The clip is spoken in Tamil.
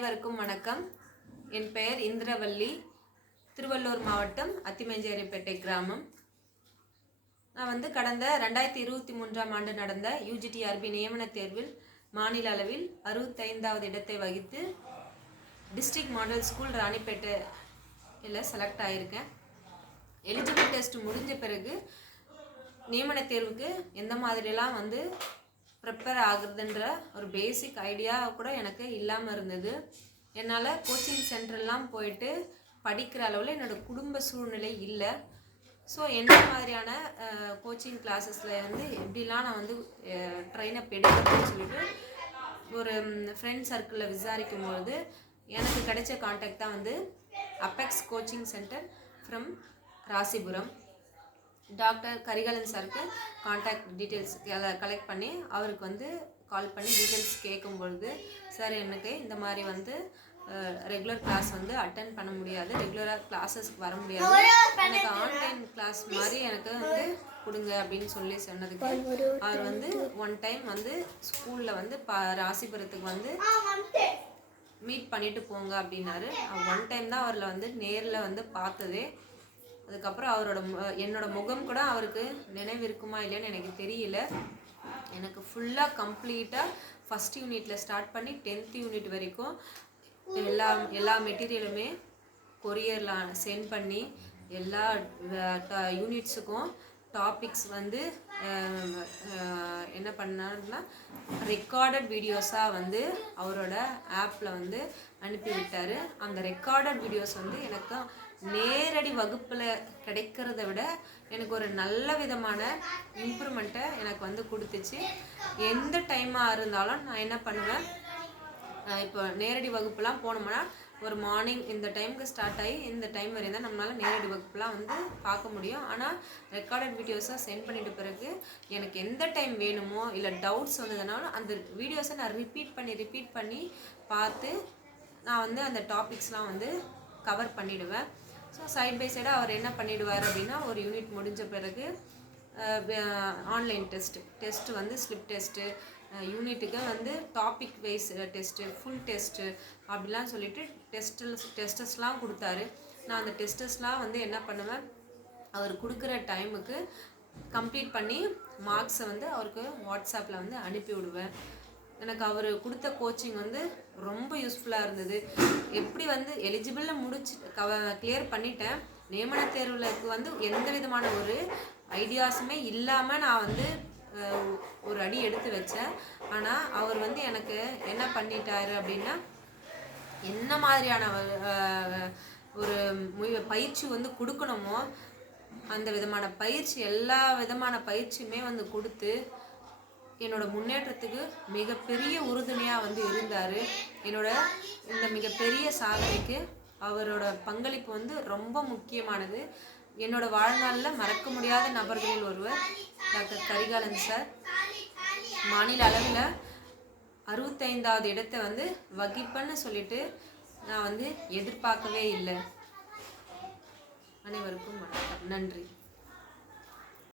அனைவருக்கும் வணக்கம். என் பெயர் இந்திரவல்லி, திருவள்ளூர் மாவட்டம் அத்திமஞ்சேரிப்பேட்டை கிராமம். நான் கடந்த 2023ஆம் ஆண்டு நடந்த UGTRB நியமன தேர்வில் மாநில அளவில் 65வது இடத்தை வகித்து டிஸ்ட்ரிக்ட் மாடல் ஸ்கூல் ராணிப்பேட்டையில் செலக்ட் ஆகியிருக்கேன். எலிஜிபிள் டெஸ்ட் முடிஞ்ச பிறகு நியமன தேர்வுக்கு எந்த மாதிரிலாம் ப்ரிப்பேர் ஆகுறதுன்ற ஒரு பேசிக் ஐடியா கூட எனக்கு இல்லாமல் இருந்தது. என்னால் கோச்சிங் சென்டர்லாம் போயிட்டு படிக்கிற அளவில் என்னோடய குடும்ப சூழ்நிலை இல்லை. ஸோ என்ன மாதிரியான கோச்சிங் கிளாஸஸில் எப்படிலாம் நான் ட்ரெயினப் எடுக்கிறதுன்னு சொல்லிட்டு ஒரு ஃப்ரெண்ட் சர்க்கிளில் விசாரிக்கும்பொழுது எனக்கு கிடைச்ச கான்டாக்ட் தான் apex coaching centre from Rasipuram. Doctor Karikalan சாருக்கு கான்டாக்ட் டீட்டெயில்ஸ் கலெக்ட் பண்ணி அவருக்கு கால் பண்ணி டீட்டெயில்ஸ் கேட்கும்பொழுது, சார் எனக்கு இந்த மாதிரி ரெகுலர் கிளாஸ் அட்டென்ட் பண்ண முடியாது, ரெகுலராக கிளாஸஸ்க்கு வர முடியாது, எனக்கு ஆன்லைன் கிளாஸ் மாதிரி எனக்கு கொடுங்க அப்படின்னு சொல்லி சொன்னதுக்கு அவர் ஒன் டைம் ஸ்கூலில் ராசிபுரத்துக்கு மீட் பண்ணிட்டு போங்க அப்படின்னாரு. ஒன் டைம் தான் அவரில் நேரில் பார்த்ததே. அதுக்கப்புறம் என்னோட முகம் கூட அவருக்கு நினைவு இருக்குமா இல்லையான்னு எனக்கு தெரியல. எனக்கு ஃபுல்லாக கம்ப்ளீட்டாக ஃபஸ்ட் யூனிட்டில் ஸ்டார்ட் பண்ணி 10th யூனிட் வரைக்கும் எல்லா மெட்டீரியலுமே கொரியரில் சென்ட் பண்ணி எல்லா யூனிட்ஸுக்கும் டாபிக்ஸ் என்ன பண்ணாருன்னா ரெக்கார்டட் வீடியோஸாக அவரோட ஆப்பில் அனுப்பி விட்டார். அந்த ரெக்கார்டட் வீடியோஸ் எனக்கு நேரடி வகுப்பில் கிடைக்கிறத விட எனக்கு ஒரு நல்ல விதமான இம்ப்ரூவ்மெண்ட்டை எனக்கு கொடுத்துச்சு. எந்த டைமாக இருந்தாலும் நான் என்ன பண்ணுவேன், இப்போ நேரடி வகுப்புலாம் போனோம்னா ஒரு மார்னிங் இந்த டைமுக்கு ஸ்டார்ட் ஆகி இந்த டைம் வரையும் தான் நம்மளால் நேரடி வகுப்புலாம் பார்க்க முடியும். ஆனால் ரெக்கார்டட் வீடியோஸாக சென்ட் பண்ணிட்ட பிறகு எனக்கு எந்த டைம் வேணுமோ இல்லை டவுட்ஸ் வந்ததுனாலும் அந்த வீடியோஸை நான் ரிப்பீட் பண்ணி பார்த்து நான் அந்த டாபிக்ஸ்லாம் கவர் பண்ணிவிடுவேன். ஸோ சைட் பை சைடாக அவர் என்ன பண்ணிவிடுவார் அப்படின்னா, ஒரு யூனிட் முடிஞ்ச பிறகு ஆன்லைன் டெஸ்ட்டு ஸ்லிப் டெஸ்ட்டு, யூனிட்டுக்கு topic wise test, full test அப்படிலாம் சொல்லிட்டு டெஸ்டஸ்லாம் கொடுத்தாரு. நான் அந்த டெஸ்டஸ்லாம் என்ன பண்ணுவேன், அவர் கொடுக்குற டைமுக்கு கம்ப்ளீட் பண்ணி மார்க்ஸை அவருக்கு வாட்ஸ்அப்பில் அனுப்பி விடுவேன். எனக்கு அவர் கொடுத்த கோச்சிங் ரொம்ப யூஸ்ஃபுல்லாக இருந்தது. எப்படி எலிஜிபிளில் முடிச்சு கிளியர் பண்ணிட்டேன். நியமன தேர்வுக்கு எந்த விதமான ஒரு ஐடியாஸுமே இல்லாமல் நான் ஒரு அடி எடுத்து வச்சேன். ஆனால் அவர் எனக்கு என்ன பண்ணிட்டாரு அப்படின்னா, என்ன மாதிரியான ஒரு பயிற்சி கொடுக்கணுமோ அந்த விதமான பயிற்சி, எல்லா விதமான பயிற்சியுமே கொடுத்து என்னோட முன்னேற்றத்துக்கு மிகப்பெரிய உறுதுணையாக இருந்தார். என்னோட இந்த மிகப்பெரிய சாதனைக்கு அவரோட பங்களிப்பு ரொம்ப முக்கியமானது. என்னோட வாழ்நாளில் மறக்க முடியாத நபர்களில் ஒருவர் டாக்டர் கரிகாலன் சார். மாநில அளவில் 65வது இடத்தை வகிப்பேன்னு சொல்லிட்டு நான் எதிர்பார்க்கவே இல்லை. அனைவருக்கும் வணக்கம், நன்றி.